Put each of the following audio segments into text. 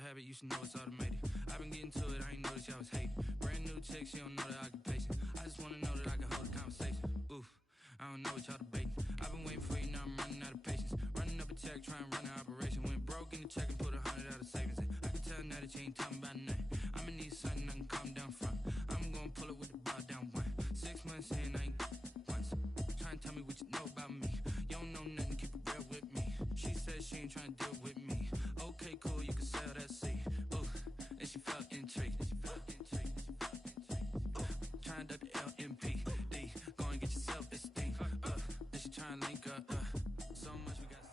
habit, you should know it's automated. I've been getting to it, I ain't noticed y'all was hating. Brand new chick, she don't know the occupation. I just wanna know that I can hold a conversation. Oof, I don't know what y'all debating. I've been waiting for you, now I'm running out of patience. Running up a check, trying to run an operation. Went broke in the check and put 100 out of savings in. I can tell now that you ain't talking about nothing. I'ma need something I can calm down from. I'm gonna pull it with the bar down one. 6 months in, I ain't once. Trying to tell me what you know about me. You don't know nothing, keep it real with me. She said she ain't trying to deal with me. Okay, cool, you can sell that seed. Ooh, and she felt intrigued. Trying to duck the LMPD. Go and get your self-esteem. Then she trying to link up. So much we got to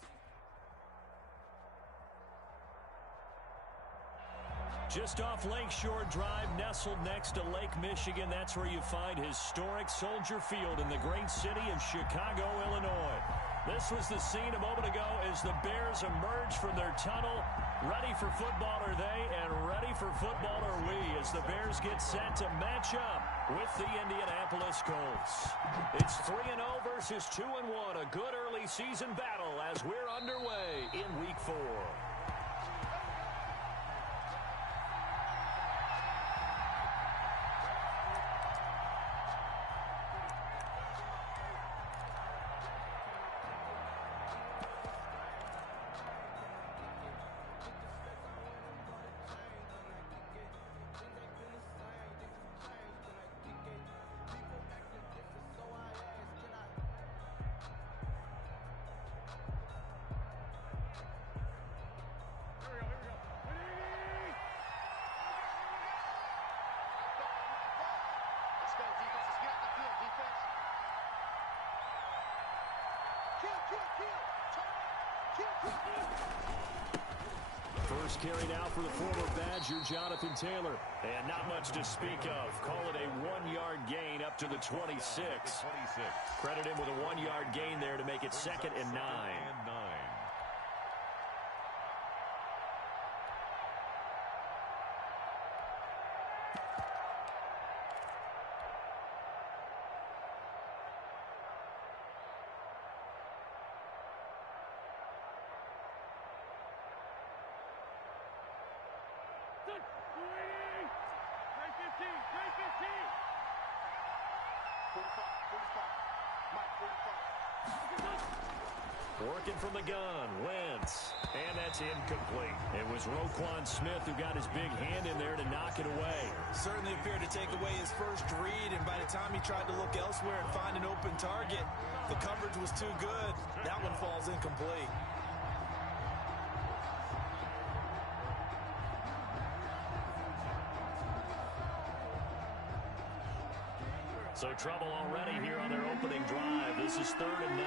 see. Just off Lakeshore Drive, nestled next to Lake Michigan. That's where you find historic Soldier Field in the great city of Chicago, Illinois. This was the scene a moment ago as the Bears emerged from their tunnel. Ready for football are they, and ready for football are we, as the Bears get set to match up with the Indianapolis Colts. It's 3-0 versus 2-1, a good early season battle as we're underway in Week 4. First carry now for the former Badger, Jonathan Taylor. And not much to speak of. Call it a 1-yard gain up to the 26. Credit him with a 1-yard gain there to make it 2nd and 9. Working from the gun, Wentz, and that's incomplete. It was Roquan Smith who got his big hand in there to knock it away. Certainly appeared to take away his first read, and by the time he tried to look elsewhere and find an open target, the coverage was too good. That one falls incomplete. So trouble already here on their opening drive. This is 3rd and 9.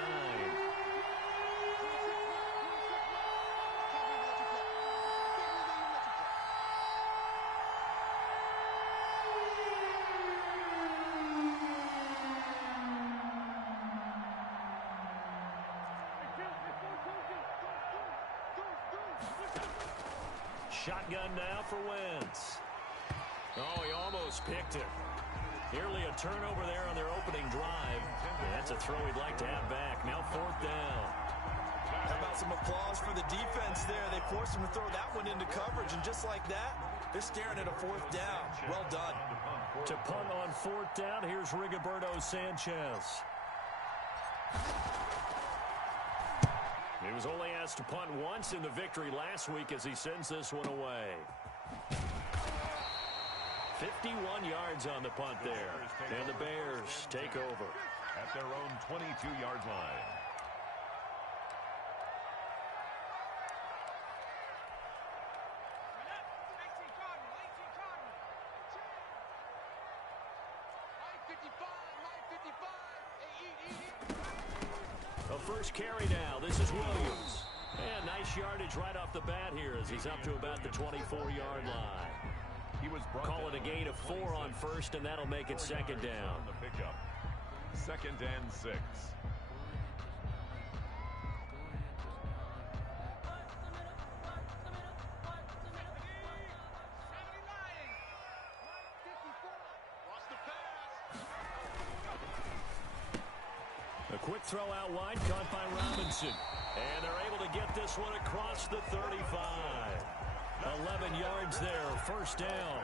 Shotgun now for Wentz. Oh, he almost picked it. Nearly a turnover there on their opening drive. And that's a throw he'd like to have back. Now 4th down. How about some applause for the defense there? They forced him to throw that one into coverage, and just like that, they're staring at a 4th down. Well done. To punt on 4th down, here's Rigoberto Sanchez. He was only asked to punt once in the victory last week as he sends this one away. 51 yards on the punt there. And the Bears take over at their own 22-yard line. A first carry now. This is Williams. And nice yardage right off the bat here as he's up to about the 24-yard line. He was Call it a gain of 4 on first, and that'll make it 2nd down. The pickup. 2nd and 6. A quick throw out wide, caught by Robinson. And they're able to get this one across the 35. 11 yards there, first down.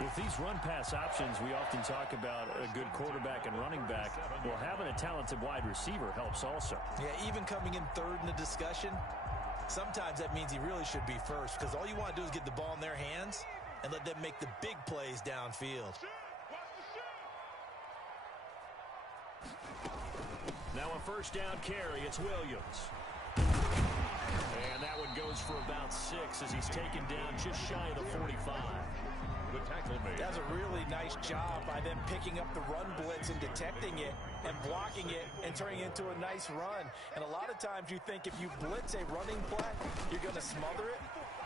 With these run-pass options, we often talk about a good quarterback and running back. Well, having a talented wide receiver helps also. Yeah, even coming in third in the discussion, sometimes that means he really should be first, because all you want to do is get the ball in their hands and let them make the big plays downfield. Now a first down carry. It's Williams. And that one goes for about 6 as he's taken down just shy of the 45. The tackle made. That's a really nice job by them picking up the run blitz and detecting it and blocking it and turning it into a nice run. And a lot of times you think if you blitz a running play, you're going to smother it.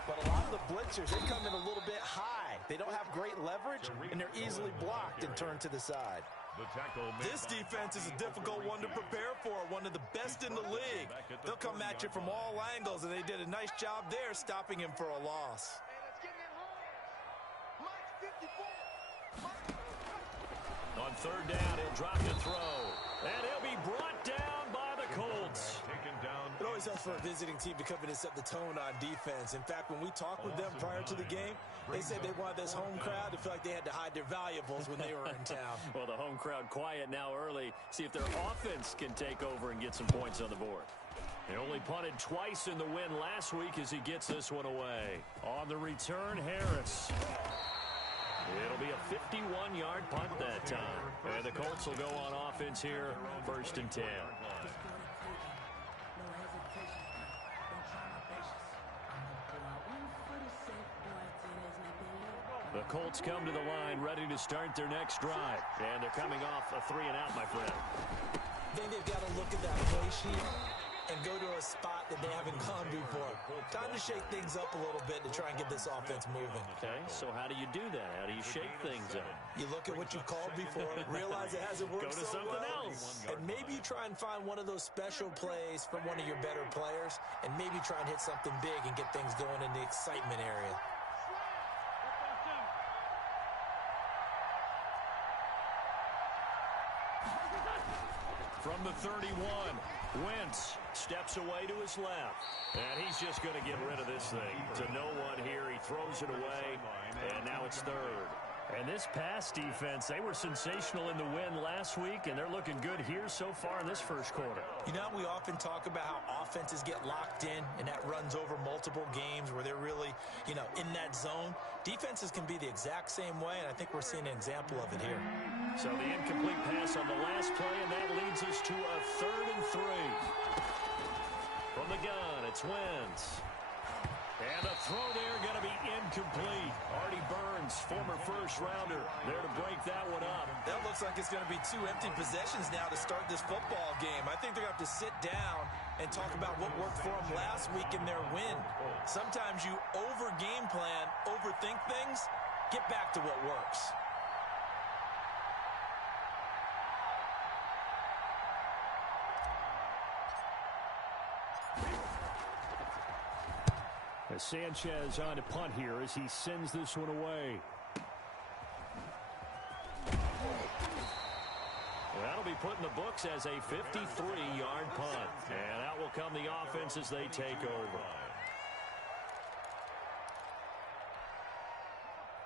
But a lot of the blitzers, they come in a little bit high. They don't have great leverage, and they're easily blocked and turned to the side. This defense is a difficult one to prepare for, one of the best in the league. They'll come at you from all angles, and they did a nice job there stopping him for a loss. On third down, he'll drop the throw. And he'll be brought down by the Colts. It always helps for a visiting team to come in and set the tone on defense. In fact, when we talked with them prior to the game, they said they wanted this home crowd to feel like they had to hide their valuables when they were in town. Well, the home crowd quiet now early. See if their offense can take over and get some points on the board. They only punted twice in the win last week as he gets this one away. On the return, Harris. It'll be a 51-yard punt that time. And the Colts will go on offense here, 1st and 10. The Colts come to the line ready to start their next drive. And they're coming off a 3-and-out, my friend. I think they've got to look at that play sheet and go to a spot that they haven't gone before. Time to shake things up a little bit to try and get this offense moving. Okay, so how do you do that? How do you shake things up? You look at what you've called before, realize it hasn't worked Go to so something well, else. and maybe you try and find one of those special plays from one of your better players, and maybe try and hit something big and get things going in the excitement area. From the 31, Wentz steps away to his left. And he's just going to get rid of this thing. To no one here. He throws it away. And now it's third. And this pass defense, they were sensational in the win last week, and they're looking good here so far in this first quarter. You know, we often talk about how offenses get locked in, and that runs over multiple games where they're really, in that zone. Defenses can be the exact same way, and I think we're seeing an example of it here. So the incomplete pass on the last play, and that leads us to a 3rd and 3. From the gun, it's Wentz. And the throw there going to be incomplete. Artie Burns, former first-rounder, there to break that one up. That looks like it's going to be 2 empty possessions now to start this football game. I think they're going to have to sit down and talk about what worked for them last week in their win. Sometimes you over-game plan, overthink things, get back to what works. Sanchez on to punt here as he sends this one away. Well, that'll be put in the books as a 53-yard punt. And out will come the offense as they take over.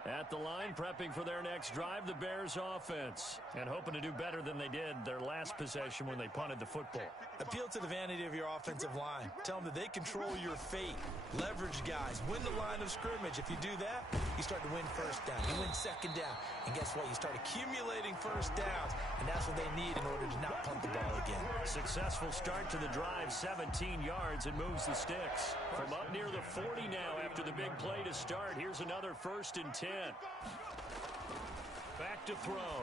At the line, prepping for their next drive, the Bears offense. And hoping to do better than they did their last possession when they punted the football. Appeal to the vanity of your offensive line. Tell them that they control your fate. Leverage guys. Win the line of scrimmage. If you do that, you start to win first down. You win second down. And guess what? You start accumulating first downs. And that's what they need in order to not punt the ball again. Successful start to the drive, 17 yards, and moves the sticks. From up near the 40 now after the big play to start. Here's another 1st and 10. Back to throw.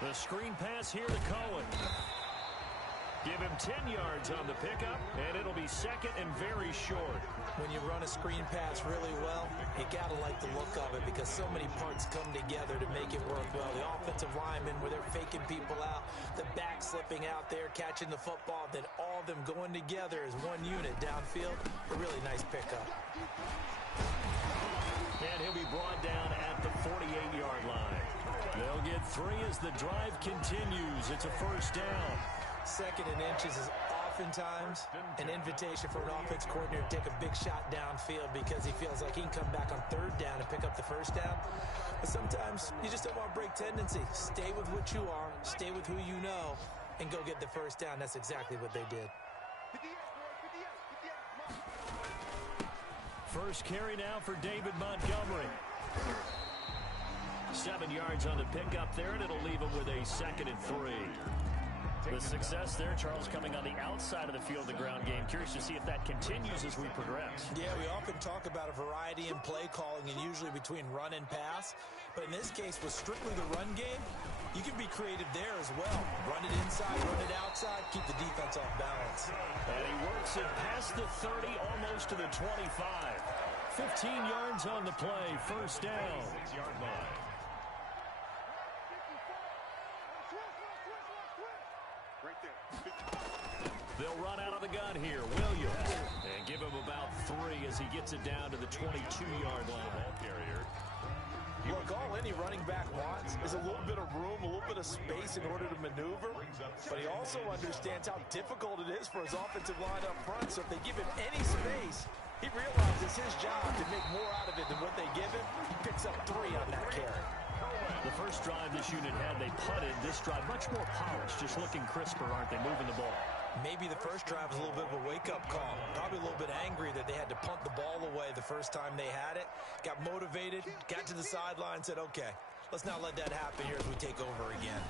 The screen pass here to Cohen. Give him 10 yards on the pickup, and it'll be 2nd and very short. When you run a screen pass really well, you got to like the look of it because so many parts come together to make it work well. The offensive linemen, where they're faking people out, the back slipping out there, catching the football, then all of them going together as one unit downfield. A really nice pickup. And he'll be brought down at the 48-yard line. They'll get 3 as the drive continues. It's a 1st down. 2nd and inches is oftentimes an invitation for an offense coordinator to take a big shot downfield because he feels like he can come back on third down and pick up the first down. But sometimes you just don't want to break tendency. Stay with what you are, stay with who you know, and go get the first down. That's exactly what they did. First carry now for David Montgomery. 7 yards on the pickup there, and it'll leave him with a 2nd and 3. The success there, Charles, coming on the outside of the field, the ground game. Curious to see if that continues as we progress. Yeah, we often talk about a variety in play calling and usually between run and pass. But in this case, with strictly the run game, you can be creative there as well. Run it inside, run it outside, keep the defense off balance. And he works it past the 30, almost to the 25. 15 yards on the play, first down. 6-yard line. They'll run out of the gun here. Williams. And give him about 3 as he gets it down to the 22-yard line. Ball carrier. Look, all any running back wants is a little bit of room, a little bit of space in order to maneuver. But he also understands how difficult it is for his offensive line up front. So if they give him any space, he realizes his job to make more out of it than what they give him. He picks up 3 on that carry. The first drive this unit had, they punted. This drive, much more polished, just looking crisper, aren't they, moving the ball? Maybe the first drive was a little bit of a wake-up call. Probably a little bit angry that they had to punt the ball away the first time they had it. Got motivated, got to the sideline, said, okay, let's not let that happen here as we take over again.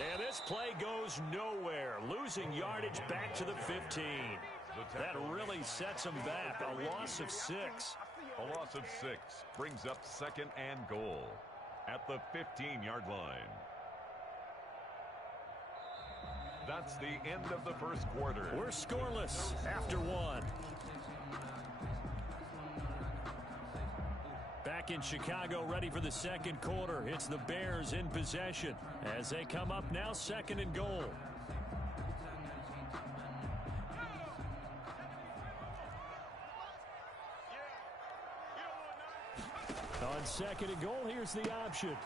And this play goes nowhere. Losing yardage back to the 15. That really sets them back. A loss of 6. A loss of 6 brings up 2nd and goal at the 15-yard line. That's the end of the first quarter. We're scoreless after 1. Back in Chicago, ready for the second quarter. It's the Bears in possession as they come up now, 2nd and goal. On 2nd and goal, here's the option.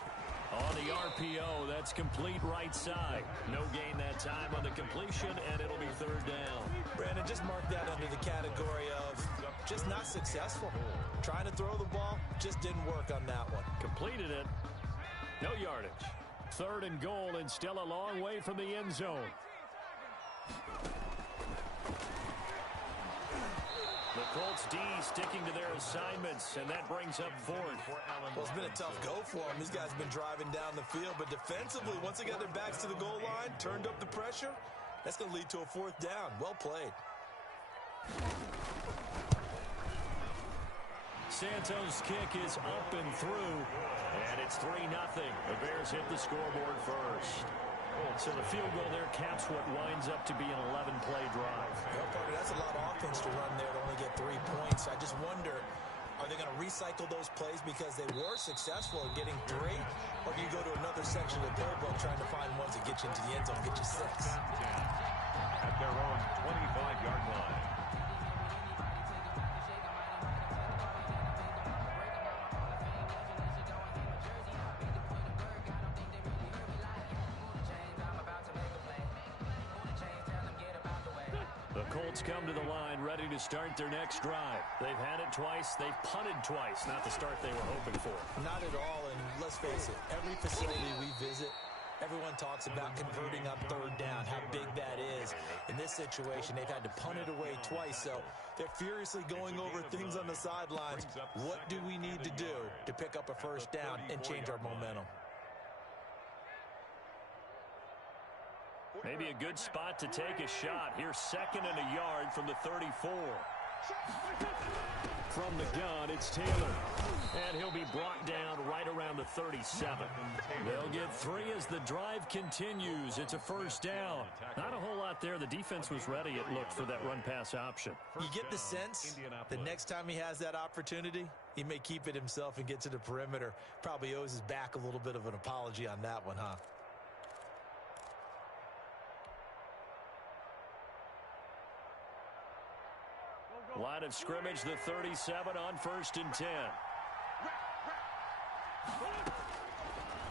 On the RPO, that's complete right side. No gain that time on the completion, and it'll be 3rd down. Brandon, just mark that under the category of just not successful. Trying to throw the ball, just didn't work on that one. Completed it. No yardage. 3rd and goal, and still a long way from the end zone. The Colts D sticking to their assignments, and that brings up 4th. Well, it's been a tough go for them. These guys have been driving down the field, but defensively, once they got their backs to the goal line, turned up the pressure, that's going to lead to a 4th down. Well played. Santos' kick is up and through, and it's 3-0. The Bears hit the scoreboard first. So the field goal there caps what winds up to be an 11-play drive. Well, Parker, that's a lot of offense to run there to only get 3 points. I just wonder, are they going to recycle those plays because they were successful in getting 3? Or do you go to another section of the playbook trying to find ones that get you into the end zone, get you 6? At their own 25-yard line. The Colts come to the line ready to start their next drive. They've had it twice. They've punted twice. Not the start they were hoping for. Not at all, and let's face it, every facility we visit, everyone talks about converting on 3rd down, how big that is. In this situation, they've had to punt it away twice, so they're furiously going over things on the sidelines. What do we need to do to pick up a 1st down and change our momentum? Maybe a good spot to take a shot. Here's 2nd and a yard from the 34. From the gun, it's Taylor. And he'll be brought down right around the 37. They'll get 3 as the drive continues. It's a 1st down. Not a whole lot there. The defense was ready, it looked, for that run-pass option. You get the sense the next time he has that opportunity, he may keep it himself and get to the perimeter. Probably owes his back a little bit of an apology on that one, huh? Line of scrimmage, the 37 on 1st and 10.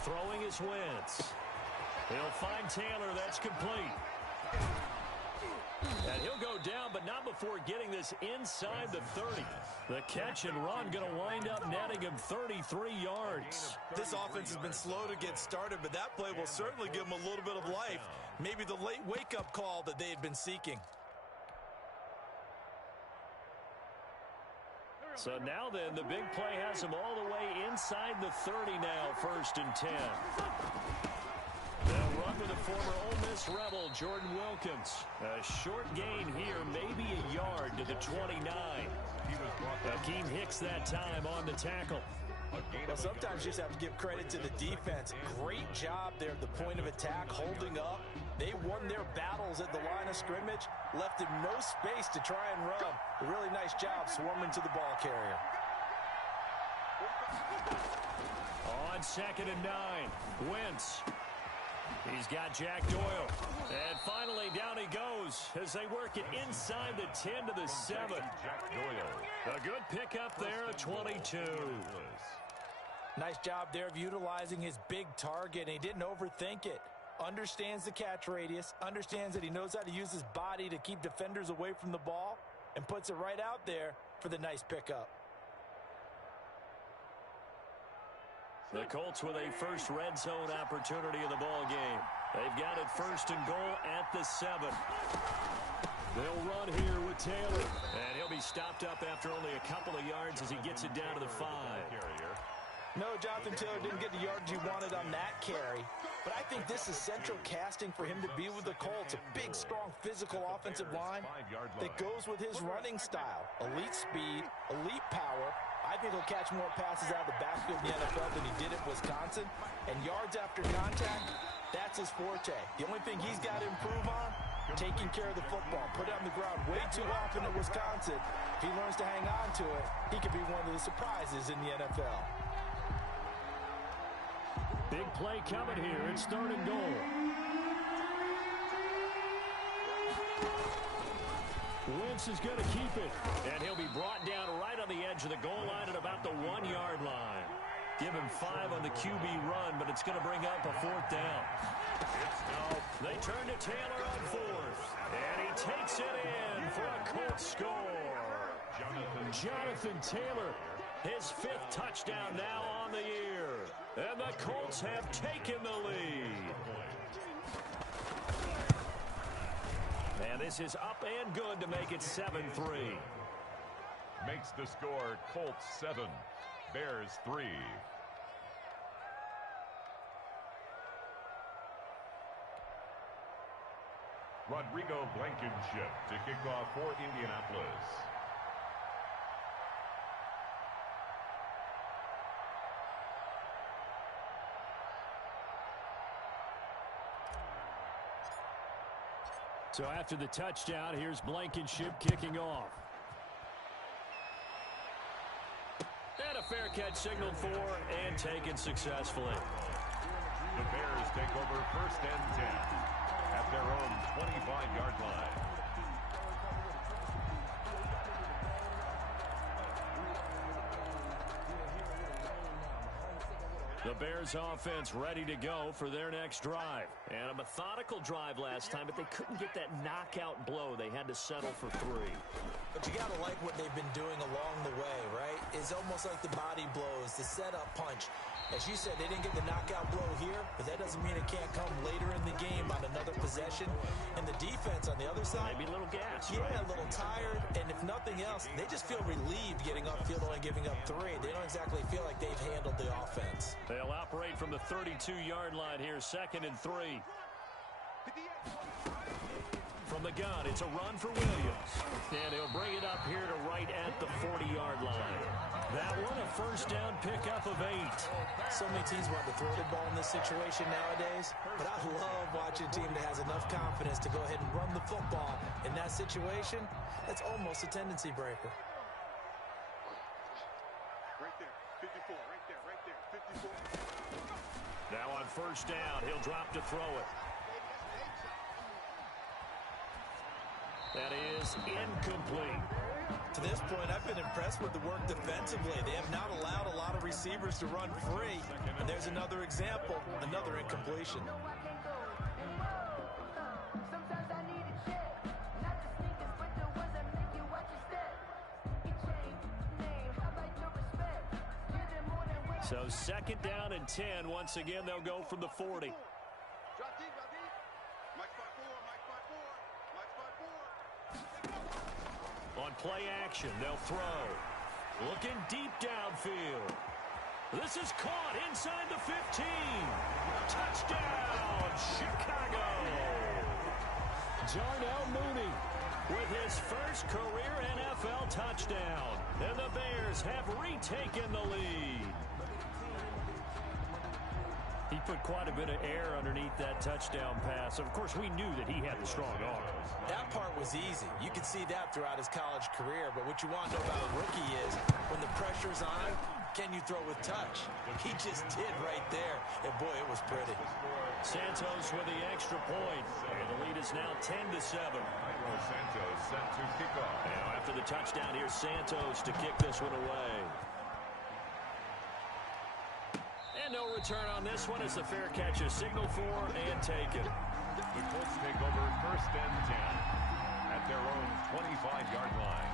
Throwing is Wentz. He'll find Taylor. That's complete. And he'll go down, but not before getting this inside the 30. The catch and run going to wind up netting him 33 yards. This offense has been slow to get started, but that play will certainly give them a little bit of life. Maybe the late wake-up call that they had been seeking. So now then, the big play has him all the way inside the 30 now, 1st and 10. They'll run with the former Ole Miss Rebel, Jordan Wilkins. A short gain here, maybe a yard to the 29. Akeem Hicks that time on the tackle. Well, sometimes you just have to give credit to the defense. Great job there at the point of attack, holding up. They won their battles at the line of scrimmage, left him no space to try and run. A really nice job swarming to the ball carrier. On 2nd and 9, Wentz. He's got Jack Doyle. And finally, down he goes as they work it inside the 10 to the 7. Jack Doyle. A good pickup there at 22. Nice job there of utilizing his big target. He didn't overthink it. Understands the catch radius, understands that he knows how to use his body to keep defenders away from the ball, and puts it right out there for the nice pickup. The Colts with a first red zone opportunity in the ball game. They've got it 1st and goal at the 7. They'll run here with Taylor, and he'll be stopped up after only a couple of yards as he gets it down to the 5. No, Jonathan Taylor didn't get the yardage he wanted on that carry, but I think this is central casting for him to be with the Colts. A big, strong, physical offensive line that goes with his running style. Elite speed, elite power. I think he'll catch more passes out of the backfield in the NFL than he did at Wisconsin. And yards after contact, that's his forte. The only thing he's got to improve on, taking care of the football. Put it on the ground way too often at Wisconsin. If he learns to hang on to it, he could be one of the surprises in the NFL. Big play coming here. It's 3rd and goal. Wentz is going to keep it. And he'll be brought down right on the edge of the goal line at about the 1-yard line. Give him 5 on the QB run, but it's going to bring up a 4th down. They turn to Taylor on 4th. And he takes it in for a Colts score. Jonathan Taylor, his 5th touchdown now on the year. And the Colts have taken the lead. And this is up and good to make it 7-3. Makes the score Colts 7, Bears 3. Rodrigo Blankenship to kick off for Indianapolis. So after the touchdown, here's Blankenship kicking off. And a fair catch signaled for and taken successfully. The Bears take over 1st and 10 at their own 25-yard line. The Bears offense ready to go for their next drive. And a methodical drive last time, but they couldn't get that knockout blow. They had to settle for 3. But you got to like what they've been doing along the way, right? It's almost like the body blows, the setup punch. As you said, they didn't get the knockout blow here, but that doesn't mean it can't come later in the game on another possession. And the defense on the other side, maybe a little gas. Yeah, right? a little tired. And if nothing else, they just feel relieved getting upfield only giving up 3. They don't exactly feel like they've handled the offense. They'll operate from the 32-yard line here, 2nd and 3. From the gun, it's a run for Williams. And he'll bring it up here to right at the 40-yard line. That one, a 1st down pickup of 8. So many teams want to throw the ball in this situation nowadays, but I love watching a team that has enough confidence to go ahead and run the football. In that situation, that's almost a tendency breaker. Right there, 54, right there, 54. Now on 1st down, he'll drop to throw it. That is incomplete. To this point, I've been impressed with the work defensively. They have not allowed a lot of receivers to run free. And there's another example, another incompletion. So 2nd down and 10. Once again, they'll go from the 40. On play action, they'll throw. Looking deep downfield. This is caught inside the 15. Touchdown, Chicago. Darnell Mooney with his first career NFL touchdown. And the Bears have retaken the lead. He put quite a bit of air underneath that touchdown pass. Of course, we knew that he had a strong arm. That part was easy. You could see that throughout his college career. But what you want to know about a rookie is when the pressure's on, can you throw with touch? He just did right there. And, boy, it was pretty. Santos with the extra point. And the lead is now 10-7. Santos set to kick off. Now after the touchdown, here's Santos to kick this one away. And no return on this one as the fair catch is signaled for and taken. The Colts take over 1st and 10 at their own 25-yard line.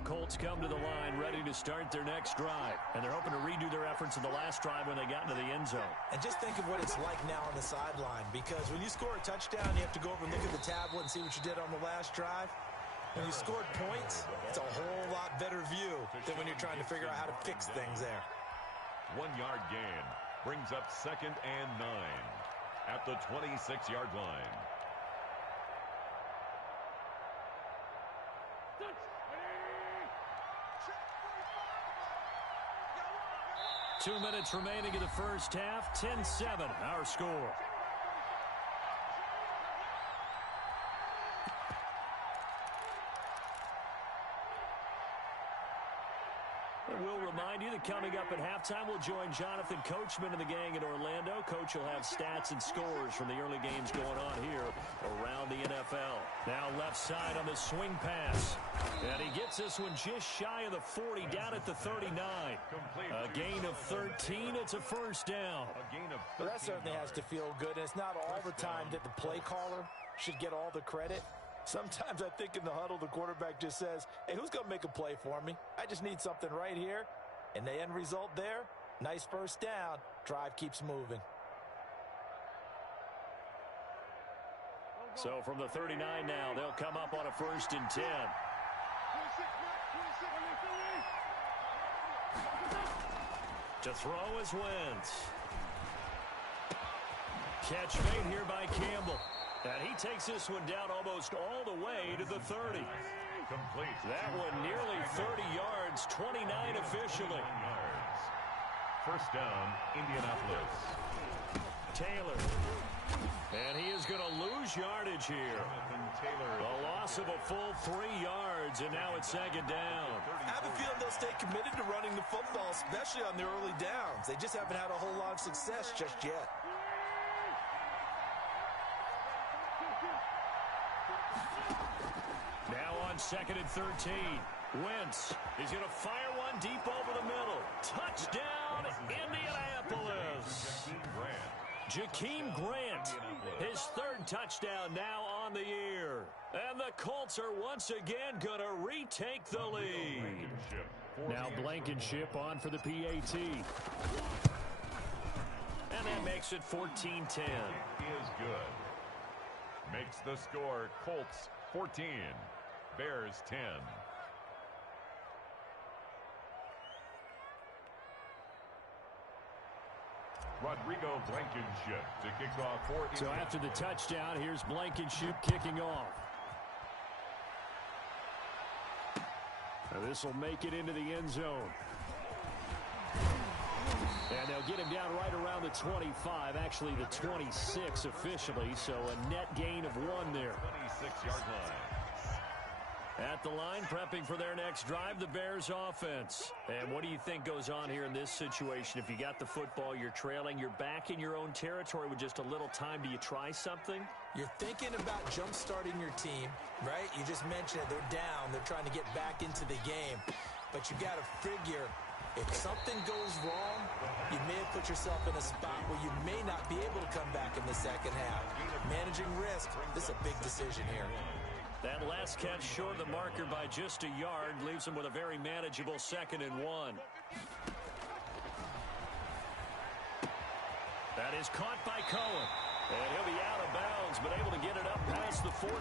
Colts come to the line ready to start their next drive. And they're hoping to redo their efforts in the last drive when they got into the end zone. And just think of what it's like now on the sideline, because when you score a touchdown, you have to go over and look at the tablet and see what you did on the last drive. When you scored points, it's a whole lot better view than when you're trying to figure out how to fix things there. 1-yard gain brings up 2nd and 9 at the 26-yard line. 2 minutes remaining in the first half. 10-7, our score. We'll remind you that coming up at halftime, we'll join Jonathan Coachman and the gang in Orlando. Coach will have stats and scores from the early games going on here around the NFL. Now left side on the swing pass. And he gets this one just shy of the 40, down at the 39. A gain of 13. It's a first down. Well, that certainly has to feel good. And it's not all the time that the play caller should get all the credit. Sometimes I think in the huddle, the quarterback just says, hey, who's going to make a play for me? I just need something right here. And the end result there, nice first down. Drive keeps moving. So from the 39 now, they'll come up on a 1st and 10. To throw is Wentz. Catch made here by Campbell. And he takes this one down almost all the way to the 30. Complete. That one nearly 30 yards, 29 officially. First down, Indianapolis. Taylor. And he is going to lose yardage here. A loss of a full 3 yards, and now it's 2nd down. I have a feeling they'll stay committed to running the football, especially on the early downs. They just haven't had a whole lot of success just yet. Now on 2nd and 13. Wentz is going to fire one deep over the middle. Touchdown, Indianapolis. Jakeem Grant, his 3rd touchdown now on the year. And the Colts are once again going to retake the lead. Now Blankenship on for the PAT. And that makes it 14-10. Is good. Makes the score Colts 14, Bears 10. Rodrigo Blankenship to kick off for India. So after the touchdown, here's Blankenship kicking off. Now this will make it into the end zone. And they'll get him down right around the 25, actually the 26 officially, so a net gain of 1 there. 26-yard line. At the line, prepping for their next drive, the Bears offense. And what do you think goes on here in this situation? If you got the football, you're trailing, you're back in your own territory with just a little time. Do you try something? You're thinking about jump-starting your team, right? You just mentioned it. They're down. They're trying to get back into the game. But you got to figure If something goes wrong, you may have put yourself in a spot where you may not be able to come back in the second half. Managing risk, this is a big decision here. That last catch short of the marker by just a yard leaves him with a very manageable 2nd and 1. That is caught by Cohen. And he'll be out of bounds, but able to get it up past the 45.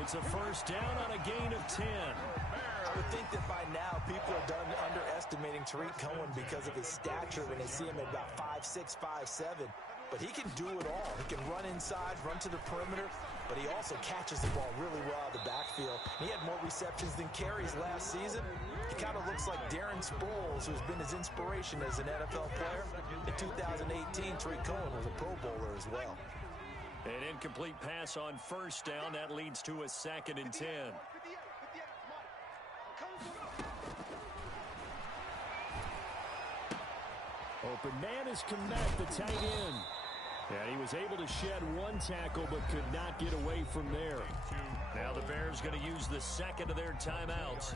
It's a first down on a gain of 10. I would think that by now people are done underestimating Tariq Cohen because of his stature when they see him at about 5'6", 5'7". But he can do it all. He can run inside, run to the perimeter, but he also catches the ball really well out of the backfield. He had more receptions than carries last season. He kind of looks like Darren Sproles, who's been his inspiration as an NFL player. In 2018, Tariq Cohen was a Pro Bowler as well. An incomplete pass on first down. That leads to a 2nd and 10. Open man is Komet, the tight end. And he was able to shed one tackle but could not get away from there. Now the Bears going to use the second of their timeouts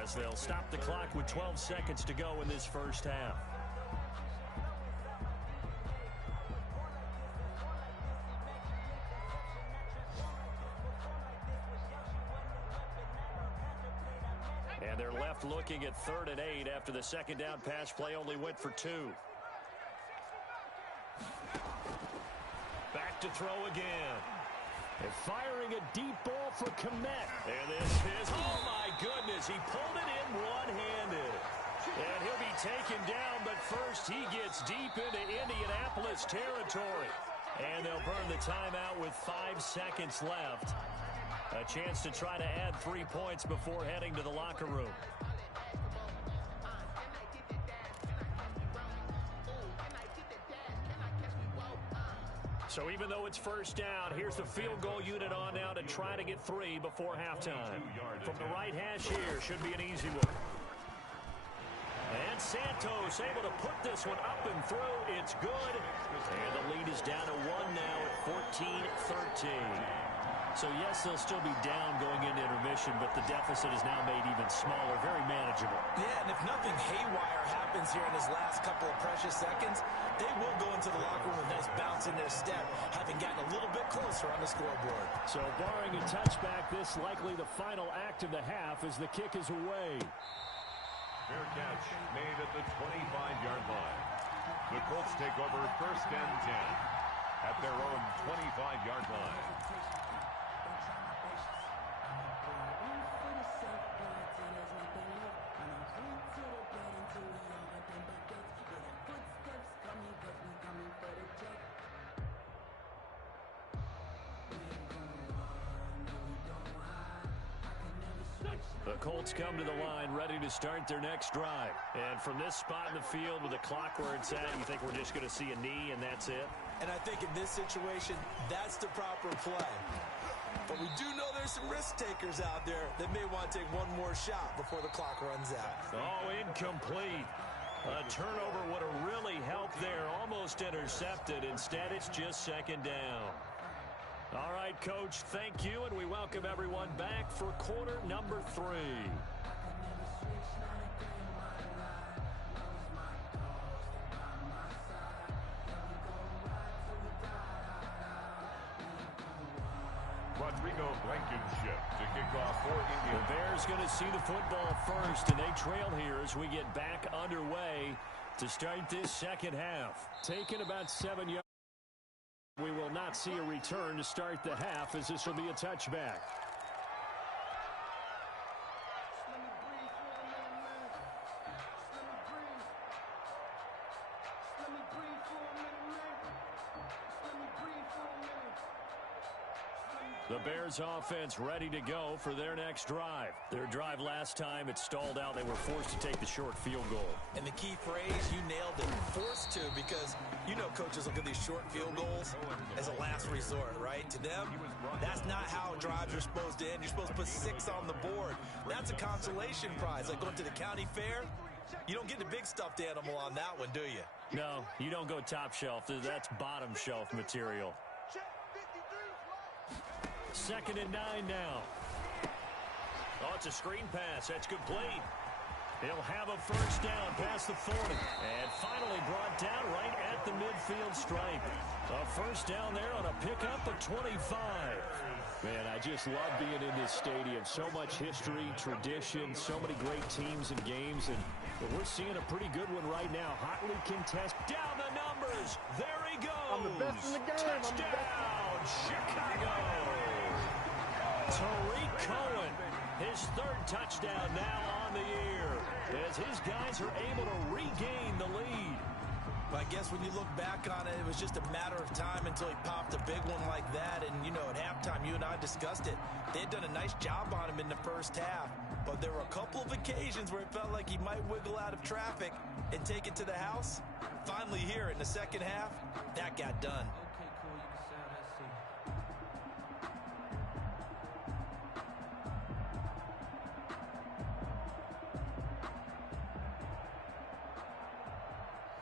as they'll stop the clock with 12 seconds to go in this first half. And they're left looking at 3rd and 8 after the second down pass play only went for 2. Back to throw again. And firing a deep ball for Komet. And this is, oh my goodness, he pulled it in one-handed. And he'll be taken down, but first he gets deep into Indianapolis territory. And they'll burn the timeout with 5 seconds left. A chance to try to add 3 points before heading to the locker room. So even though it's first down, here's the field goal unit on now to try to get 3 before halftime. From the right hash here, should be an easy one. And Santos able to put this one up and through. It's good. And the lead is down to 1 now at 14-13. So, yes, they'll still be down going into intermission, but the deficit is now made even smaller, very manageable. Yeah, and if nothing haywire happens here in his last couple of precious seconds, they will go into the locker room with a nice bounce in their step, having gotten a little bit closer on the scoreboard. So, barring a touchback, this likely the final act of the half as the kick is away. Fair catch made at the 25-yard line. The Colts take over 1st and 10 at their own 25-yard line. The Colts come to the line ready to start their next drive. And from this spot in the field with the clock where it's at, you think we're just going to see a knee and that's it? And I think in this situation, that's the proper play. But we do know there's some risk takers out there that may want to take one more shot before the clock runs out. Oh, incomplete. A turnover would have really helped there. Almost intercepted. Instead, it's just 2nd down. All right, Coach, thank you, and we welcome everyone back for quarter number 3. Rodrigo Blankenship to kick off for India. The Bears going to see the football first, and they trail here as we get back underway to start this second half. Taking about 7 yards. We will not see a return to start the half as this will be a touchback. The Bears offense ready to go for their next drive. Their drive last time, it stalled out. They were forced to take the short field goal. And the key phrase, you nailed it, forced to, because you know coaches look at these short field goals as a last resort, right? To them, that's not how drives are supposed to end. You're supposed to put 6 on the board. That's a consolation prize. Like going to the county fair, you don't get the big stuffed animal on that one, do you? No, you don't go top shelf. That's bottom shelf material. 2nd and 9 now. Oh, it's a screen pass. That's complete. He'll have a first down past the 40. And finally brought down right at the midfield stripe. A first down there on a pickup of 25. Man, I just love being in this stadium. So much history, tradition, so many great teams and games. And we're seeing a pretty good one right now. Hotly contested. Down the numbers. There he goes. I'm the best in the game. Touchdown, Chicago. Tariq Cohen, his third touchdown now on the year, as his guys are able to regain the lead. But I guess when you look back on it, it was just a matter of time until he popped a big one like that. And, you know, at halftime, you and I discussed it. They had done a nice job on him in the first half. But there were a couple of occasions where it felt like he might wiggle out of traffic and take it to the house. Finally here in the second half, that got done.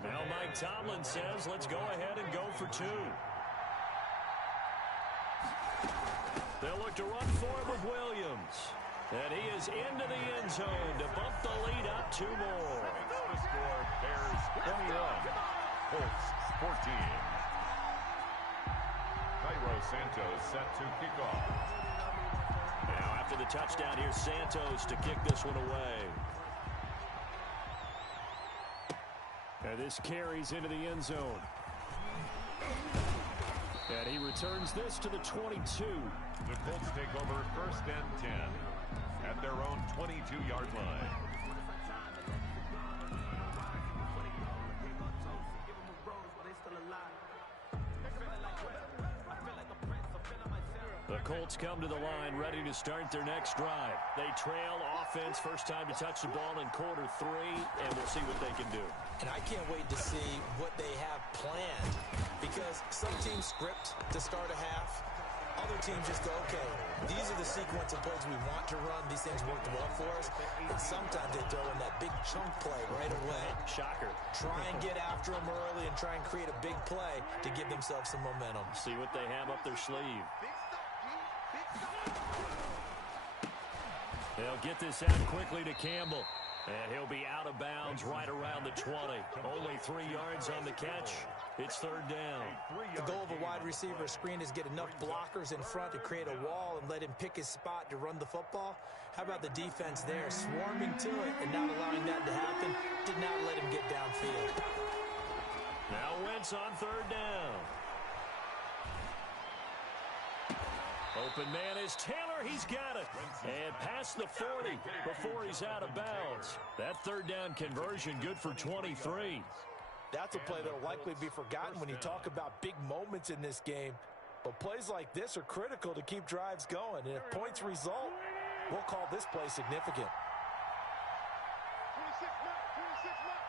Now Mike Tomlin says, let's go ahead and go for two. They'll look to run for it with Williams. And he is into the end zone to bump the lead up two more. The score, Bears 21, Colts 14. Cairo Santos set to kick off. Now after the touchdown, here's Santos to kick this one away. And this carries into the end zone. And he returns this to the 22. The Colts take over first and 10 at their own 22-yard line. The Colts come to the line ready to start their next drive. They trail offense, first time to touch the ball in quarter three, and we'll see what they can do. And I can't wait to see what they have planned, because some teams script to start a half. Other teams just go, okay, these are the sequence of plays we want to run. These things worked well for us. And sometimes they throw in that big chunk play right away. Shocker. Try and get after them early and try and create a big play to give themselves some momentum. See what they have up their sleeve. They'll get this out quickly to Campbell. And he'll be out of bounds right around the 20. Only 3 yards on the catch. It's third down. The goal of a wide receiver screen is get enough blockers in front to create a wall and let him pick his spot to run the football. How about the defense there, swarming to it and not allowing that to happen? Did not let him get downfield. Now Wentz on third down. Open man is Taylor. He's got it. And past the 40 before he's out of bounds. That third down conversion good for 23. That's a play that will likely be forgotten when you talk about big moments in this game. But plays like this are critical to keep drives going. And if points result, we'll call this play significant. 26 left, 26 left.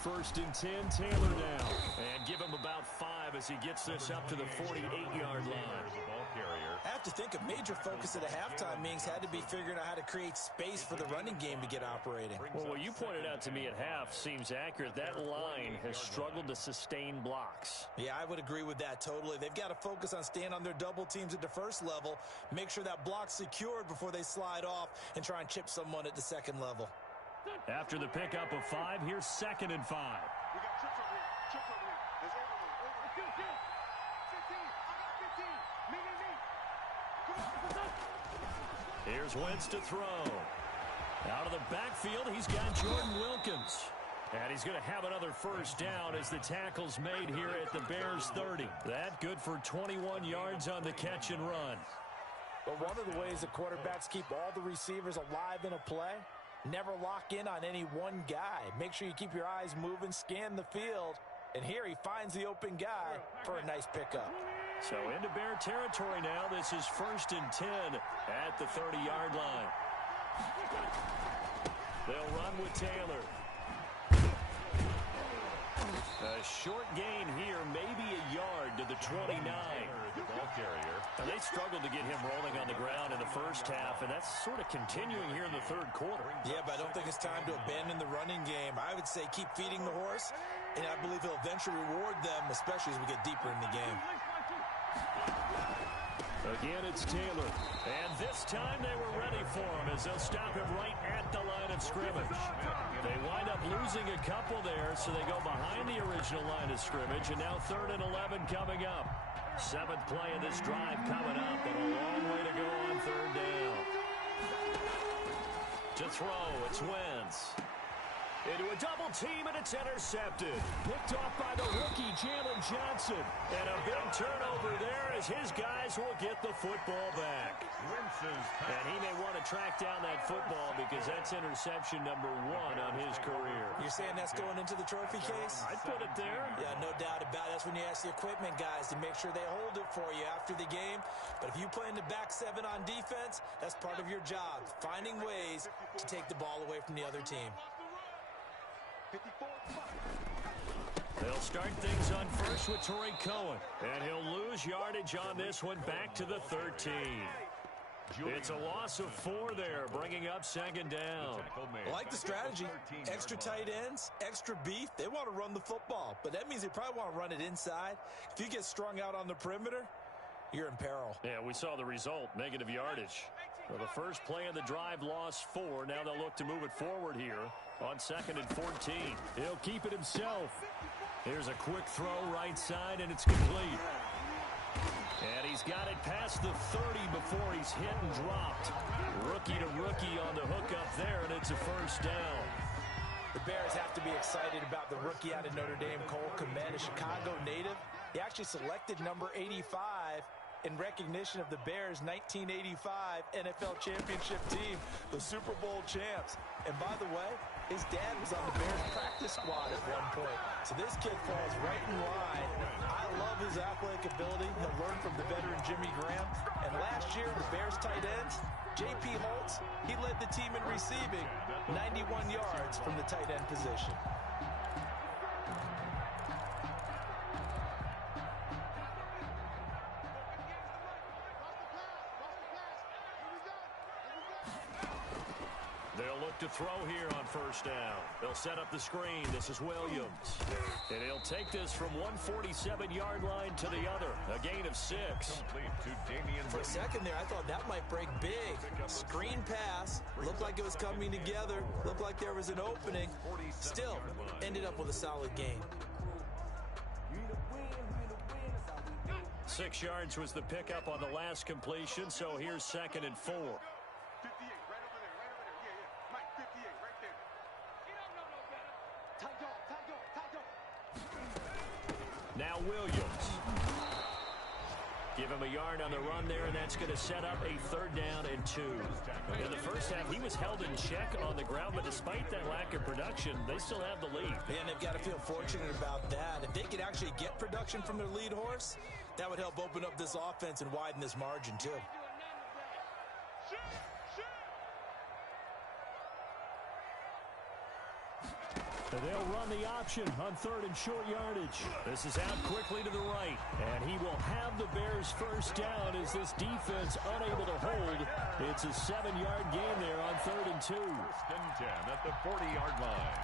First and 10, Taylor down. And give him about 5 as he gets this up to the 48-yard line. I have to think a major focus at a halftime means had to be figuring out how to create space for the running game to get operating. Well, what you pointed out to me at half seems accurate. That line has struggled to sustain blocks. Yeah, I would agree with that totally. They've got to focus on staying on their double teams at the first level, make sure that block's secured before they slide off, and try and chip someone at the second level. After the pickup of 5, here's second and 5. We got trips over here. Trips over here. There's overload. 15. I got 15. Me. Here's Wentz to throw. Out of the backfield, he's got Jordan Wilkins. And he's going to have another first down as the tackle's made here at the Bears 30. That good for 21 yards on the catch and run. But one of the ways that quarterbacks keep all the receivers alive in a play, never lock in on any one guy. Make sure you keep your eyes moving, scan the field. And here he finds the open guy for a nice pickup. So into Bear territory now. This is first and 10 at the 30-yard line. They'll run with Taylor. A short gain here, maybe a yard to the 29. The ball carrier. Now, they struggled to get him rolling on the ground in the first half, and that's sort of continuing here in the third quarter. Yeah, but I don't think it's time to abandon the running game. I would say keep feeding the horse, and I believe he'll eventually reward them, especially as we get deeper in the game. Again, it's Taylor. And this time they were ready for him as they'll stop him right at the line of scrimmage. They wind up losing a couple there, so they go behind the original line of scrimmage, and now 3rd and 11 coming up. 7th play of this drive coming up, and a long way to go on 3rd down. To throw, it's Wentz. Into a double team, and it's intercepted. Picked off by the rookie, Jalen Johnson. And a big turnover there as his guys will get the football back. And he may want to track down that football because that's interception number 1 on his career. You're saying that's going into the trophy case? I'd put it there. Yeah, no doubt about it. That's when you ask the equipment guys to make sure they hold it for you after the game. But if you play in the back 7 on defense, that's part of your job, finding ways to take the ball away from the other team. They'll start things on first with Torrey Cohen. And he'll lose yardage on this one back to the 13. It's a loss of 4 there, bringing up 2nd down. I like the strategy. Extra tight ends, extra beef. They want to run the football, but that means they probably want to run it inside. If you get strung out on the perimeter, you're in peril. Yeah, we saw the result, negative yardage. Well, the first play of the drive lost 4. Now they'll look to move it forward here on 2nd and 14. He'll keep it himself. Here's a quick throw right side, and it's complete. And he's got it past the 30 before he's hit and dropped. Rookie to rookie on the hook up there, and it's a 1st down. The Bears have to be excited about the rookie out of Notre Dame, Cole Kmet, a Chicago native. He actually selected number 85 in recognition of the Bears' 1985 NFL championship team, the Super Bowl champs. And by the way, his dad was on the Bears practice squad at one point. So this kid falls right in line. I love his athletic ability. He'll learn from the veteran Jimmy Graham. And last year, the Bears tight ends, J.P. Holtz, he led the team in receiving, 91 yards from the tight end position. They'll look to throw here on 1st down. They'll set up the screen. This is Williams. And he'll take this from 147-yard line to the other. A gain of 6. For a second there, I thought that might break big. Screen pass. Looked like it was coming together. Looked like there was an opening. Still, ended up with a solid gain. 6 yards was the pickup on the last completion, so here's 2nd and 4. Now Williams. Give him a yard on the run there, and that's going to set up a 3rd down and 2. In the first half, he was held in check on the ground, but despite that lack of production, they still have the lead. And they've got to feel fortunate about that. If they could actually get production from their lead horse, that would help open up this offense and widen this margin, too. They'll run the option on 3rd and short yardage. This is out quickly to the right, and he will have the Bears' 1st down as this defense unable to hold. It's a 7-yard gain there on 3rd and 2. 1st and 10 at the 40-yard line.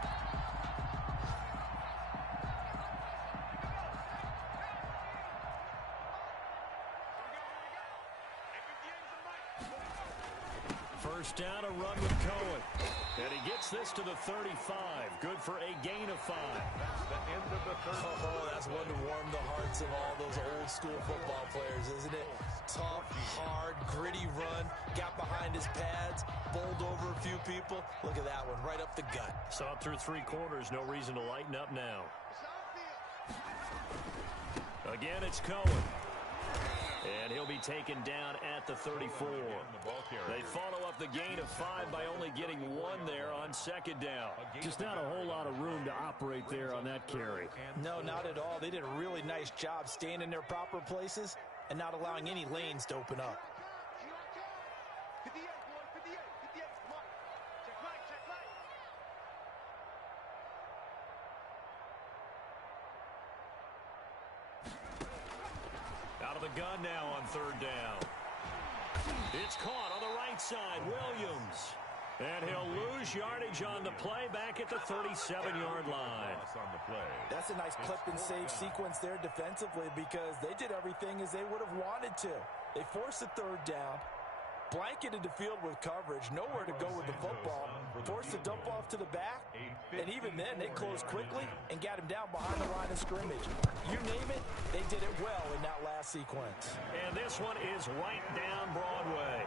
First down, a run with Cohen. And he gets this to the 35. Good for a gain of 5. That's the end of the 3rd. Oh, that's one to warm the hearts of all those old school football players, isn't it? Tough, hard, gritty run. Got behind his pads, bowled over a few people. Look at that one, right up the gut. Saw it through 3 quarters. No reason to lighten up now. Again, it's Cohen. And he'll be taken down at the 34. They follow up the gain of 5 by only getting 1 there on 2nd down. Just not a whole lot of room to operate there on that carry. No, not at all. They did a really nice job staying in their proper places and not allowing any lanes to open up. Out of the gun now on 3rd down. It's caught on the right side. Williams. And he'll lose lose yardage on the play back at the 37-yard line. On the play. That's a nice clip and save sequence there defensively because they did everything as they would have wanted to. They forced a third down, blanketed the field with coverage, nowhere to go with the football, forced the dump off to the back, and even then they closed quickly and got him down behind the line of scrimmage. You name it, they did it well in that last sequence. And this one is right down Broadway.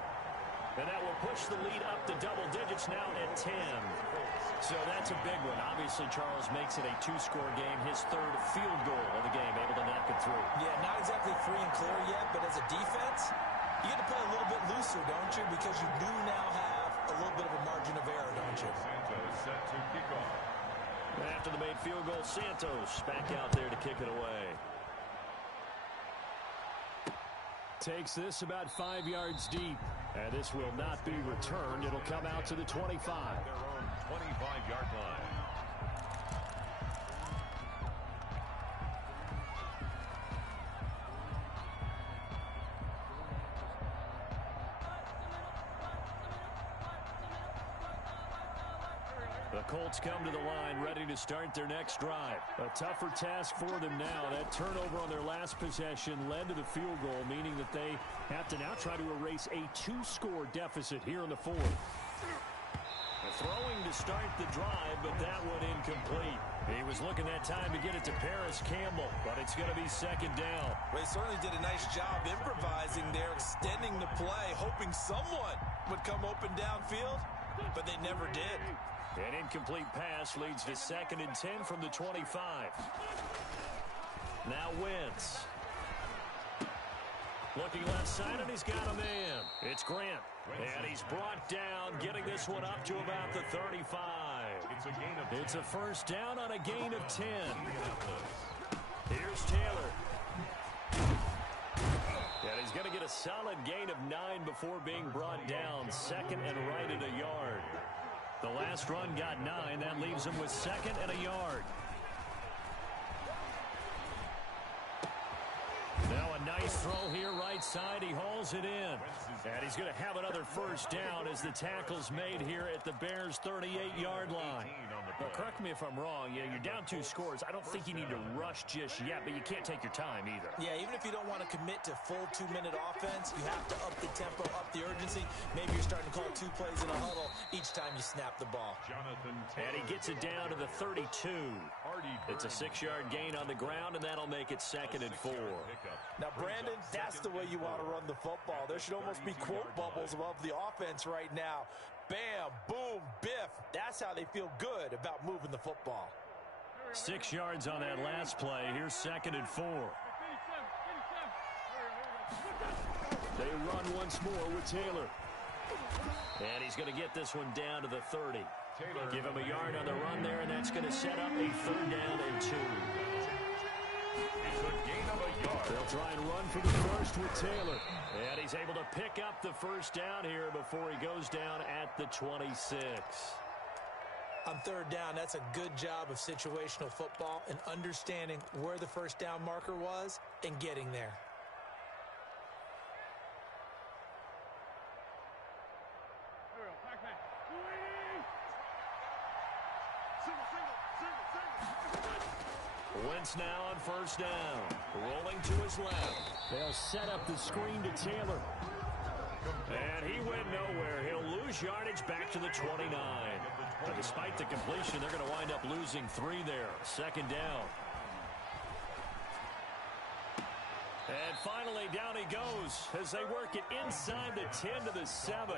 And that will push the lead up to double digits now at 10. So that's a big one. Obviously, Charles makes it a two-score game, his third field goal of the game, able to knock it through. Yeah, not exactly free and clear yet, but as a defense, you get to play a little bit looser, don't you? Because you do now have a little bit of a margin of error, don't you? Santos set to kick off. After the made field goal, Santos back out there to kick it away. Takes this about 5 yards deep. And this will not be returned. It'll come out to the 25. Their own 25-yard line. The Colts come to the line ready to start their next drive. A tougher task for them now. That turnover on their last possession led to the field goal, meaning that they have to now try to erase a two-score deficit here in the fourth. Throwing to start the drive, but that one incomplete. He was looking that time to get it to Paris Campbell, but it's going to be second down. Well, he certainly did a nice job improvising there, extending the play, hoping someone would come open downfield, but they never did. An incomplete pass leads to 2nd and 10 from the 25. Now Wentz. Looking left side, and he's got a man. It's Grant. And he's brought down, getting this one up to about the 35. It's a first down on a gain of 10. Here's Taylor. And he's going to get a solid gain of 9 before being brought down. 2nd and right at a yard. The last run got 9. That leaves him with 2nd and a yard. Now a nice throw here right side. He hauls it in. And he's going to have another first down as the tackle's made here at the Bears' 38-yard line. Well, correct me if I'm wrong. Yeah, you're down 2 scores. I don't think you need to rush just yet, but you can't take your time either. Yeah, even if you don't want to commit to full 2-minute offense, you have to up the tempo, up the urgency. Maybe you're starting to call 2 plays in a huddle each time you snap the ball. And he gets it down to the 32. It's a 6-yard gain on the ground, and that'll make it 2nd and 4. Now, Brandon, that's the way you want to run the football. There should almost be quote bubbles above the offense right now. Bam, boom, biff. That's how they feel good about moving the football. 6 yards on that last play. Here's 2nd and 4. They run once more with Taylor. And he's going to get this one down to the 30. Give him a yard on the run there, and that's going to set up a 3rd down and 2. It's a gain of a yard. They'll try and run for the first with Taylor. And he's able to pick up the first down here before he goes down at the 26. On 3rd down, that's a good job of situational football and understanding where the first down marker was and getting there. Wentz now on first down. Rolling to his left. They'll set up the screen to Taylor. And he went nowhere. He'll lose yardage back to the 29. But despite the completion, they're going to wind up losing 3 there. 2nd down. And finally, down he goes as they work it inside the 10 to the 7.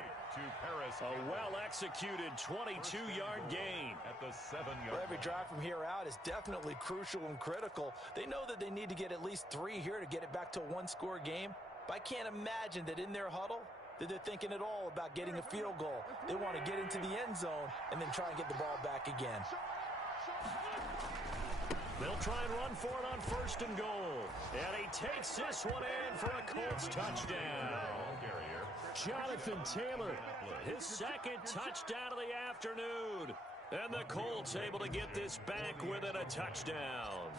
A well-executed 22-yard gain. At the 7-yard Well, every drive from here out is definitely crucial and critical. They know that they need to get at least 3 here to get it back to a 1-score game. But I can't imagine that in their huddle that they're thinking at all about getting a field goal. They want to get into the end zone and then try and get the ball back again. They'll try and run for it on 1st and goal. And he takes this one in for a Colts touchdown. Jonathan Taylor, his 2nd touchdown of the afternoon. And the Colts able to get this back within a touchdown.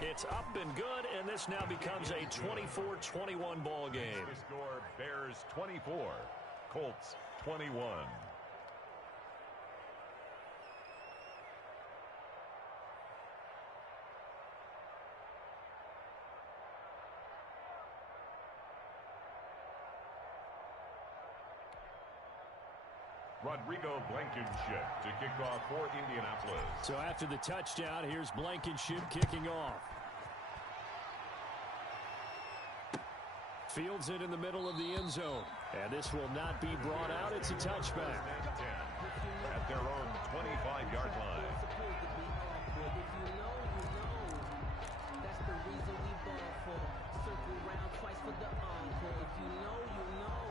It's up and good, and this now becomes a 24-21 ball game. The score, Bears 24, Colts 21. Rodrigo Blankenship to kick off for Indianapolis. So after the touchdown, here's Blankenship kicking off. Fields it in the middle of the end zone. And this will not be brought out. It's a touchback. At their own 25-yard line. That's the reason we ball for. Circle round twice for the encore. If you know, you know.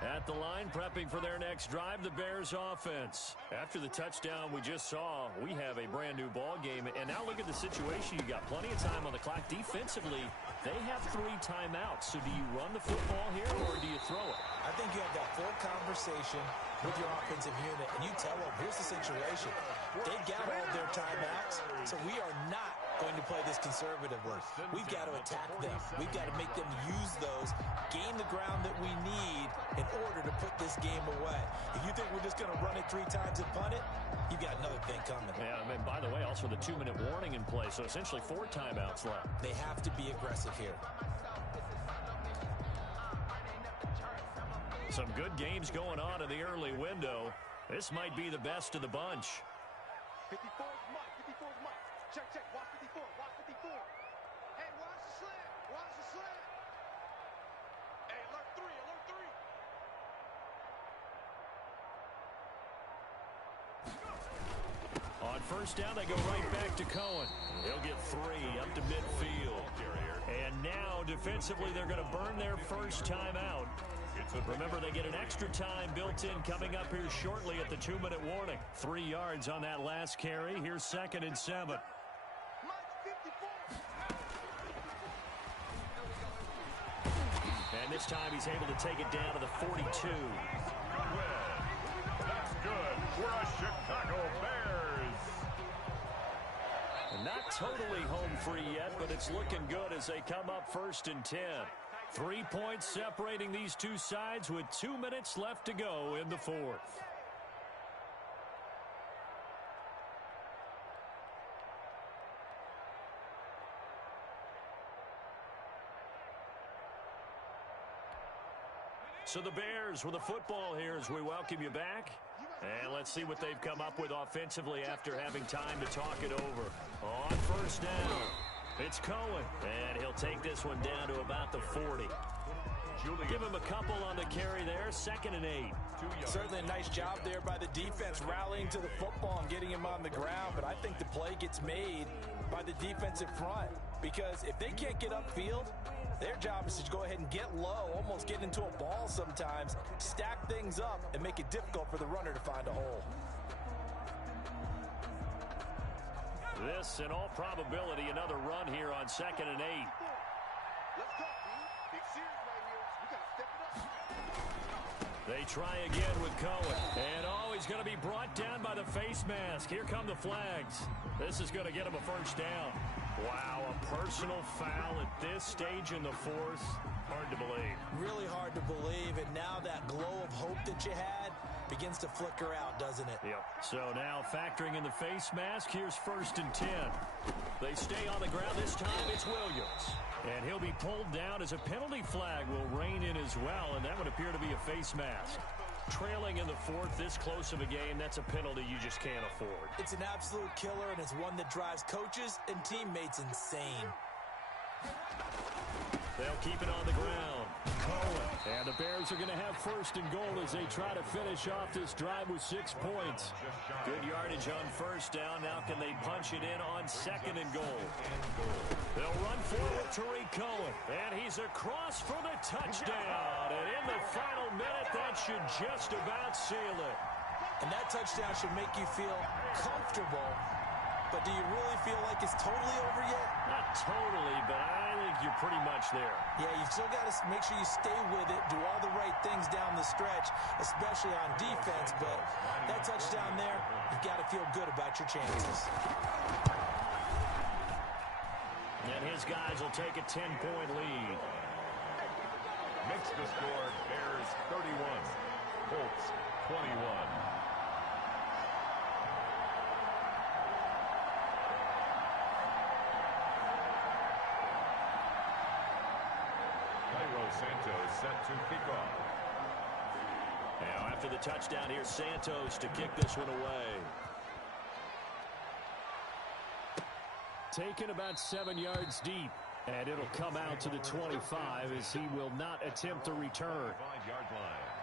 At the line, prepping for their next drive, the Bears offense. After the touchdown we just saw, we have a brand new ball game. And now look at the situation. You got plenty of time on the clock. Defensively, they have 3 timeouts. So do you run the football here or do you throw it? I think you have that full conversation with your offensive unit, and you tell them, here's the situation. They've got all their timeouts, so we are not going to play this conservatively. We've got to attack them. We've got to make them use those, gain the ground that we need in order to put this game away. If you think we're just going to run it 3 times and punt it, you've got another thing coming. Yeah, and by the way, also the 2-minute warning in play, so essentially 4 timeouts left. They have to be aggressive here. Some good games going on in the early window. This might be the best of the bunch. 54 is Mike. 54 is Mike. Check, check. Watch 54. Watch 54. Hey, watch the slant. Watch the slant. Hey, alert 3. Alert 3. On first down, they go right back to Cohen. He'll get 3 up to midfield. And now, defensively, they're going to burn their first timeout. Remember, they get an extra time built in coming up here shortly at the 2-minute warning. 3 yards on that last carry. Here's 2nd and 7. And this time he's able to take it down to the 42. Good win. That's good for a Chicago Bears. Not totally home free yet, but it's looking good as they come up 1st and 10. 3 points separating these two sides with 2 minutes left to go in the 4th. So the Bears with a football here as we welcome you back. And let's see what they've come up with offensively after having time to talk it over. On first down, it's Cohen. And he'll take this one down to about the 40. Give him a couple on the carry there. 2nd and 8. Certainly a nice job there by the defense rallying to the football and getting him on the ground. But I think the play gets made by the defensive front. Because if they can't get upfield, their job is to go ahead and get low, almost get into a ball sometimes, stack things up, and make it difficult for the runner to find a hole. This, in all probability, another run here on 2nd and 8. Let's go, dude. Big series right here. We got to step it up. They try again with Cohen. And, oh, he's going to be brought down by the face mask. Here come the flags. This is going to get him a first down. Wow, a personal foul at this stage in the 4th. Hard to believe. Really hard to believe, and now that glow of hope that you had begins to flicker out, doesn't it? Yep. So now factoring in the face mask, here's 1st and 10. They stay on the ground. This time it's Williams. And he'll be pulled down as a penalty flag will rein in as well, and that would appear to be a face mask. Trailing in the 4th, this close of a game, that's a penalty you just can't afford. It's an absolute killer, and it's one that drives coaches and teammates insane. They'll keep it on the ground. Cohen. And the Bears are going to have 1st and goal as they try to finish off this drive with 6 points. Good yardage on 1st down. Now can they punch it in on 2nd and goal? They'll run forward to Cohen. And he's across for the touchdown. And in the final minute, that should just about seal it. And that touchdown should make you feel comfortable but do you really feel like it's totally over yet? Not totally, but I think you're pretty much there. Yeah, you've still got to make sure you stay with it, do all the right things down the stretch, especially on defense, but that touchdown there, you've got to feel good about your chances. And his guys will take a 10-point lead. Makes the score Bears 31, Colts 21. Santos set to kick off. Now after the touchdown, here's Santos to kick this one away. Taken about 7 yards deep, and it'll come out to the 25 as he will not attempt to return. 5-yard line.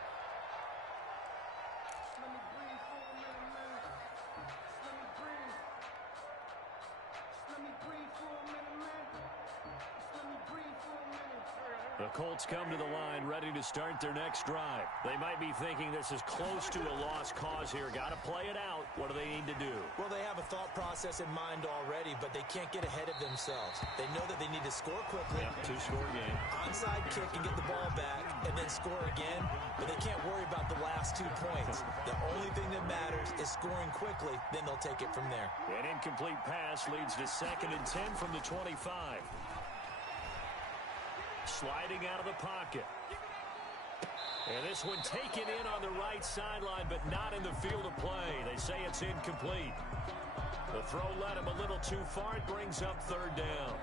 The Colts come to the line ready to start their next drive. They might be thinking this is close to a lost cause here. Got to play it out. What do they need to do? Well, they have a thought process in mind already, but they can't get ahead of themselves. They know that they need to score quickly. Yep, two-score game. Onside kick and get the ball back, and then score again. But they can't worry about the last 2 points. The only thing that matters is scoring quickly. Then they'll take it from there. An incomplete pass leads to 2nd and 10 from the 25. Sliding out of the pocket. And this one taken in on the right sideline, but not in the field of play. They say it's incomplete. The throw led him a little too far. It brings up 3rd down.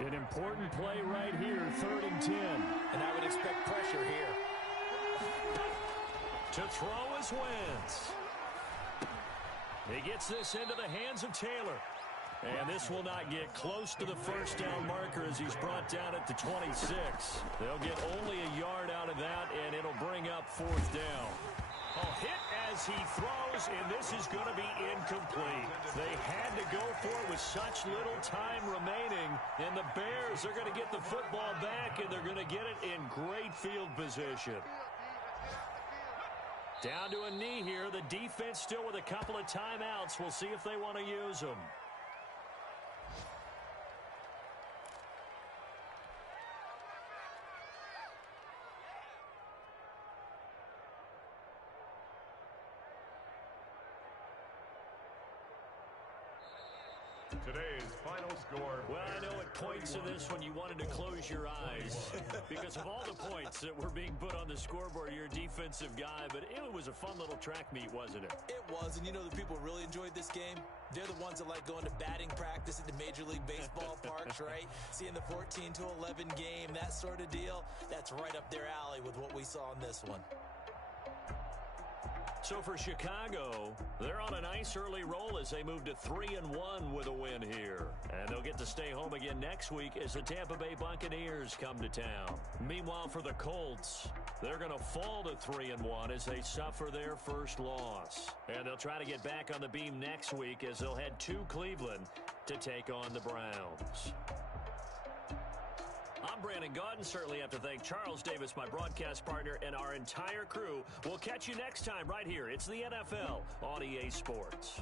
An important play right here, 3rd and 10. And I would expect pressure here. To throw is Wentz. He gets this into the hands of Taylor. And this will not get close to the 1st down marker as he's brought down at the 26. They'll get only a yard out of that, and it'll bring up 4th down. A hit as he throws, and this is going to be incomplete. They had to go for it with such little time remaining, and the Bears are going to get the football back, and they're going to get it in great field position. Down to a knee here. The defense still with a couple of timeouts. We'll see if they want to use them. Today's final score. Well, I know at points in this one you wanted to close your eyes because of all the points that were being put on the scoreboard. You're a defensive guy, but it was a fun little track meet, wasn't it? It was, and you know the people really enjoyed this game? They're the ones that like going to batting practice at the Major League Baseball parks, right? Seeing the 14-11 game, that sort of deal. That's right up their alley with what we saw in this one. So for Chicago, they're on a nice early roll as they move to 3-1 with a win here. And they'll get to stay home again next week as the Tampa Bay Buccaneers come to town. Meanwhile, for the Colts, they're going to fall to 3-1 as they suffer their first loss. And they'll try to get back on the beam next week as they'll head to Cleveland to take on the Browns. I'm Brandon Gaudin. Certainly have to thank Charles Davis, my broadcast partner, and our entire crew. We'll catch you next time right here. It's the NFL on EA Sports.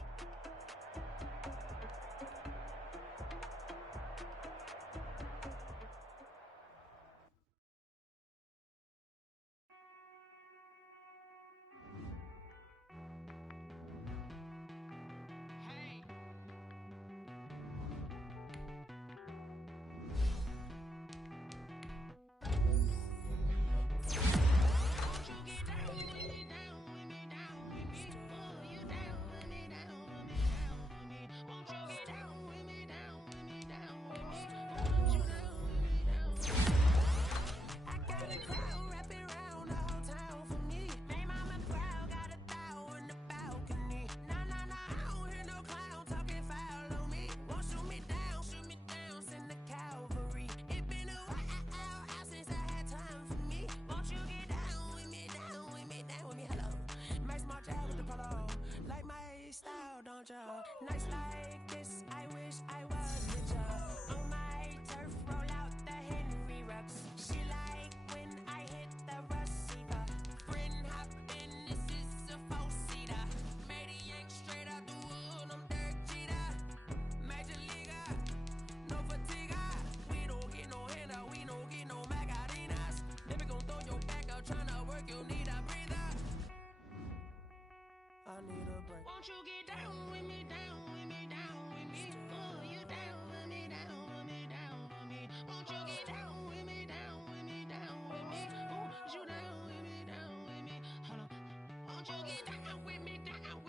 Nights like this, I wish I was with ya. On my turf, roll out the Henry rocks. She like Won't you get down with me down?